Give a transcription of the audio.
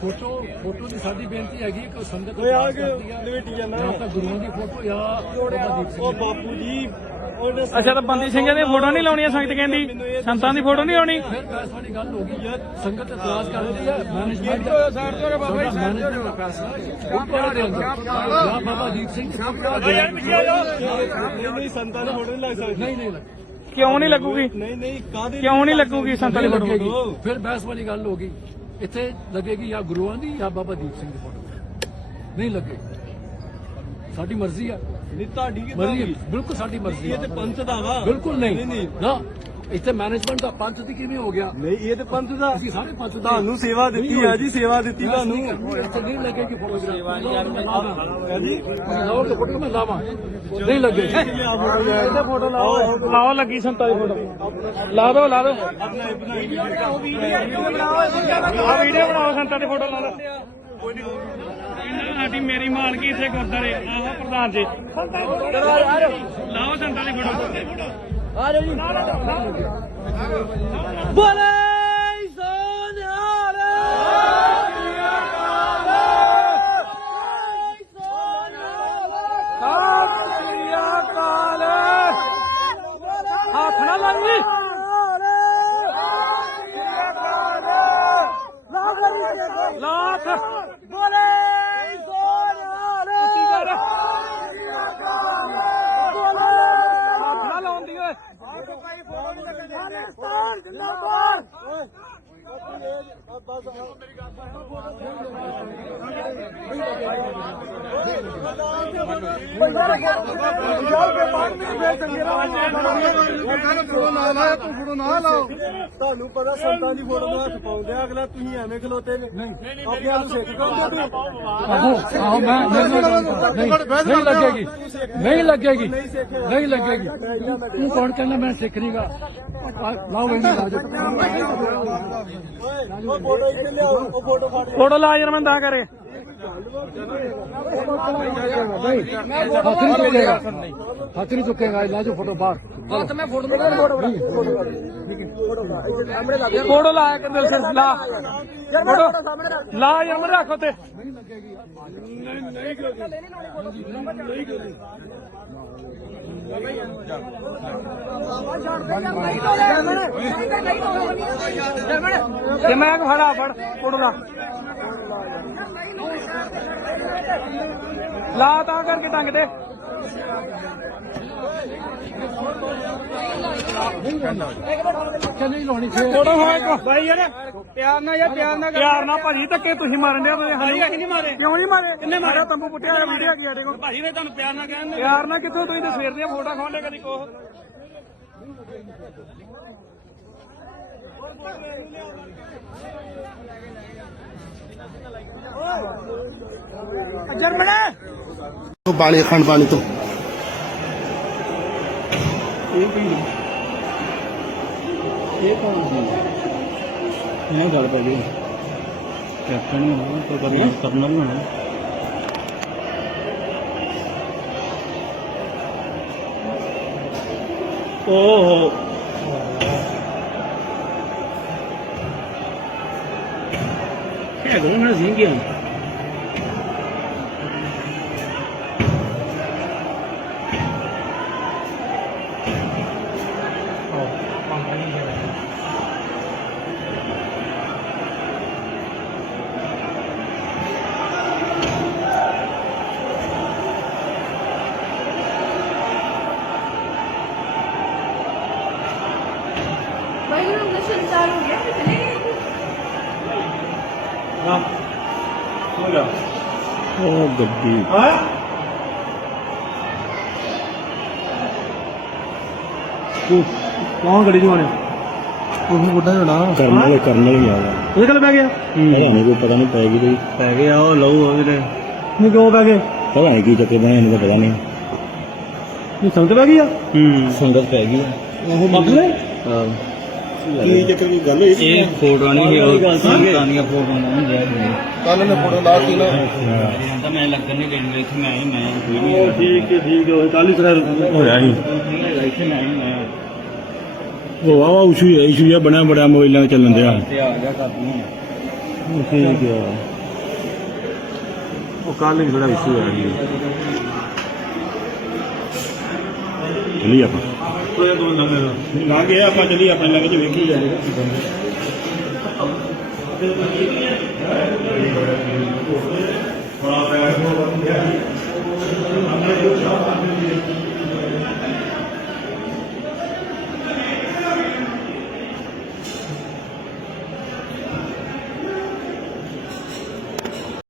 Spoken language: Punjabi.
ਫੋਟੋ ਫੋਟੋ ਦੀ ਸਾਡੀ ਬੇਨਤੀ ਹੈਗੀ ਕਿ ਸੰਗਤ ਓਏ ਆ। ਲਵੇਟੀ ਜਾਂਦਾ। ਜਾਂ ਤਾਂ ਗੁਰੂਆਂ ਦੀ ਫੋਟੋ ਜਾਂ ਉਹ ਬਾਪੂ ਜੀ ਅੱਛਾ ਤਾਂ ਬੰਦੀ ਸਿੰਘਾਂ ਦੀ ਫੋਟੋ ਨਹੀਂ ਲਾਉਣੀ ਸੰਗਤ ਕਹਿੰਦੀ। ਸੰਤਾਂ ਦੀ ਫੋਟੋ ਨਹੀਂ ਲਾਉਣੀ। ਫਿਰ ਗੱਲ ਹੋ ਗਈ ਯਾਰ ਸੰਗਤ ਇਤਰਾਜ਼ ਕਰਦੀ ਹੈ ਮੈਨੇਜਮੈਂਟ ਦਾ ਸਾਈਡ ਤੋਂ ਬਾਬਾ ਜੀ ਦਾ ਗੁਰਦੁਆਰਾ ਦੇ ਅੰਦਰ। ਜਾਂ ਬਾਬਾ ਦੀਪ ਸਿੰਘ ਯਾਰ ਪਿੱਛੇ ਨਹੀਂ ਨਹੀਂ ਸੰਤਾਂ ਦੀ ਫੋਟੋ ਨਹੀਂ ਲੱਗ ਸਕਦੀ। ਨਹੀਂ ਨਹੀਂ ਲੱਗੀ ਕਿਉਂ ਨਹੀਂ ਲੱਗੂਗੀ? ਨਹੀਂ ਨਹੀਂ ਕਾਦੇ ਕਿਉਂ ਨਹੀਂ ਲੱਗੂਗੀ ਸੰਤਾਂ ਦੀ ਫੋਟੋ? ਫਿਰ ਬਹਿਸ ਵਾਲੀ ਗੱਲ ਹੋ ਗਈ। ਇੱਥੇ ਲੱਗੇਗੀ ਜਾਂ ਗੁਰੂਆਂ ਦੀ ਜਾਂ ਬਾਬਾ ਦੀਪ ਸਿੰਘ ਦੀ ਫੋਟੋ ਨਹੀਂ ਲੱਗੇ। ਸਾਡੀ ਮਰਜ਼ੀ ਆ। ਨਹੀਂ ਤੁਹਾਡੀ ਮਰਜ਼ੀ। ਬਿਲਕੁਲ ਸਾਡੀ ਮਰਜ਼ੀ ਇਹ ਤੇ ਪੰਥ ਦਾ ਵਾ। ਬਿਲਕੁਲ ਨਹੀਂ। ਨਾ। ਇੱਥੇ ਮੈਨੇਜਮੈਂਟ ਦਾ ਪੰਥ ਦੀ ਕਿਵੇਂ ਹੋ ਗਿਆ? ਨਹੀਂ ਇਹ ਤੇ ਪੰਥ ਦਾ ਅਸੀਂ ਸਾਰੇ ਪੰਥ ਦੇ ਤੁਹਾਨੂੰ ਸੇਵਾ ਦਿੱਤੀ ਆ ਜੀ ਸੇਵਾ ਦਿੱਤੀ ਤੁਹਾਨੂੰ। ਇੱਥੇ ਨਹੀਂ ਲੱਗੇਗੀ ਫੋਟੋ ਸੇਵਾ ਯਾਰ ਮੈਂ ਹੈ। ਜੀ ਲਾਓ ਤੇ ਫੋਟੋ ਮੈਂ ਲਾਵਾਂ। ਨਹੀਂ ਲੱਗੇ। ਲਿਆ ਫੋਟੋ ਲਾਓ। ਲਾਓ ਲੱਗੀ ਸੰਤਾਂ ਦੀ ਫੋਟੋ। ਲਾ ਦਿਓ ਲਾ ਦਿਓ। ਆ ਵੀਡੀਓ ਬਣਾਓ ਸੰਤਾਂ ਦੀ ਫੋਟੋ ਲਾ ਲਓ ਸਾਡੀ ਮੇਰੀ ਮਾਲਕੀ ਇੱਥੇ ਗੁਰਦਾਰੇ ਆਹ ਪ੍ਰਧਾਨ ਜੀ। ਲਾਓ ਸੰਤਾਂ ਦੀ ਫੋਟੋ। ਹੱਥ ਤੁਹਾਨੂੰ ਪਤਾ ਸੰਤਾਂ ਦੀ ਫੋਟੋ ਨੂੰ ਹੱਥ ਪਾਉਂਦੇ ਆ ਅਗਲਾ ਤੁਸੀਂ ਐਵੇਂ ਖਲੋਤੇ ਨੇ ਆਪ ਨੂੰ ਸਿੱਖ ਕਹਿੰਦੇ ਆਹੋ ਮੈਂ ਨਹੀਂ ਨਹੀਂ ਲੱਗੇਗੀ ਨਹੀਂ ਲੱਗੇਗੀ ਨਹੀਂ ਲੱਗੇਗੀ ਤੂੰ ਕੌਣ ਕਹਿੰਦਾ ਮੈਂ ਸਿੱਖ ਨਹੀਂਗਾ ਲਾਓ ਬਈ ਲਾ ਜਾ ਉਹ ਫੋਟੋ ਇੱਥੇ ਲਿਆਓ ਉਹ ਲਾ ਯਾਰ ਮੈਂ ਤਾਂ ਕਰੇ। ਹੱਥ ਨਹੀਂ ਚੁੱਕੇਗਾ ਹੱਥ ਨਹੀਂ ਚੁੱਕੇਗਾ ਲਾ ਜੋ ਫੋਟੋ ਬਾਹਰ ਫੋਟੋ ਲਾ ਕੇ ਦਿਲ ਸੇ ਲਾ ਫੋਟੋ ਲਾ ਯਾਰ ਮੈਂ ਰੱਖੋ ਤੇ ਤੇ ਮੈਂ ਫੜਾ ਫੜ ਫੋਟੋ ਲਾ। ਲਾ ਤਾਂ ਕਰਕੇ ਟੰਗ ਦੇ ਕਿ ਨਹੀਂ ਲਾਉਣੀ ਫੇਰ ਫੋਟੋ ਹੋਏ ਕੋ ਬਾਈ ਯਾਰ ਪਿਆਰ ਨਾਲ ਯਾਰ ਪਿਆਰ ਨਾਲ ਪਿਆਰ ਨਾਲ ਭਾਜੀ ਧੱਕੇ ਤੁਸੀਂ ਮਾਰਨ ਦੇ ਤੁਸੀਂ ਹਾਂਜੀ ਮਾਰੇ। ਕਿਉਂ ਨਹੀਂ ਮਾਰੇ? ਕਿੰਨੇ ਮਾਰਿਆ ਤੰਬੂ ਪੁੱਟਿਆ ਆ ਵੀਡੀਓ ਕੀ ਸਾਡੇ ਕੋਲ ਭਾਜੀ ਵੇ ਤੁਹਾਨੂੰ ਪਿਆਰ ਨਾਲ ਕਹਿੰਦੇ ਪਿਆਰ ਨਾਲ ਕਿੱਥੋਂ ਤੁਸੀਂ ਤੇ ਸਵੇਰ ਦੀਆਂ ਫੋਟੋ ਖਾਉਂਦੇ ਕਦੀ ਕੋਹ? ਜਰਮਣੇ ਤੋਂ ਪਾਣੀ ਖੰਡ ਪਾਣੀ ਤੋਂ। ਇਹ ਗੱਲ ਪੈ ਗਈ ਕੈਪਟਨ ਹੋਣਾ ਕੋਈ ਕਰਨਾ ਕਰਨਾ ਵੀ ਹੋਣਾ। ਓਹੋ 龙还是神经。Bayılın da şimdi darbe yapabilir ਹਾਂ। ਹੋ। ਜਾ ਉਹ ਕੌਣ ਗੱਡੀ ਜਵਾਨੇ ਉਹ ਬੁੱਢਾ ਜਣਾ। ਕਰਨ ਵਾਲੇ ਕਰਨ ਵਾਲੇ ਆ। ਗਿਆ ਉਹਦੇ ਕੋਲ ਬਹਿ ਗਿਆ ਪਤਾ ਨਹੀਂ ਕੋਈ ਪਤਾ ਨਹੀਂ ਪੈ ਗਈ ਕੋਈ। ਪੈ ਗਿਆ ਉਹ ਲਊ ਉਹਦੇ ਨੂੰ ਕਿਉਂ ਬਹਿ ਗਏ? ਪਤਾ ਨਹੀਂ ਕੀ ਚੱਕੇ ਬਣਾਏ ਇਹਨੂੰ ਪਤਾ ਨਹੀਂ ਇਹ ਸੰਗਤ ਪੈ ਗਈ ਆ? ਹੂੰ। ਸੰਗਤ ਪੈ ਗਈ ਆ। ਉਹ ਮਤਲਬ ਹਾਂ। ਕੀ ਚੱਕਰ ਕੀ ਗੱਲ ਹੋਈ ਇਹ ਫੋਟੋ ਨਹੀਂ ਉਹ ਦੀਆਂ ਫੋਟੋ ਨਹੀਂ ਜਾਈ ਕੱਲ ਨੇ ਫੋਟੋ ਲਾ ਕੇ ਨਾ। ਤਾਂ ਮੈਂ ਲੱਗਣ ਨਹੀਂ ਦੇਣ ਇੱਥੇ ਮੈਂ ਹੀ ਮੈਂ ਕੋਈ ਨਹੀਂ ਠੀਕ ਹੈ ਠੀਕ ਹੈ ਕੱਲ ਹੀ ਸਰ ਹੋਇਆ ਸੀ। ਇੱਥੇ ਮੈਂ ਹੀ ਮੈਂ ਉਹ ਵਾਵਾ ਇਸ਼ੂ ਹੈ ਇਸ਼ੂ ਜਿਹਾ ਬਣਿਆ ਬੜਾ ਮੋਬਾਈਲਾਂ ਚੱਲਣ ਦਿਆ। ਤੇ ਆ ਗਿਆ ਕਰਦੀ ਠੀਕ ਆ ਉਹ ਕੱਲ ਹੀ ਇਸ਼ੂ ਜੀ ਚਲੀ ਆਪਾਂ। ਕੋਈ ਦੋ ਲੰਘੇ ਦਾ ਲੰਘ ਗਿਆ ਆਪਾਂ ਚਲੀ ਆਪਣੇ ਲੰਘ ਚ ਵੇਖੀ ਜਾਏਗਾ ਕੀ ਬਣਦਾ ਬੜਾ ਪੈਰ ਹੋ ਗਿਆ ਆਪਣੇ ਕੋਲ ਸ਼ਾਹ ਆਦਮੀ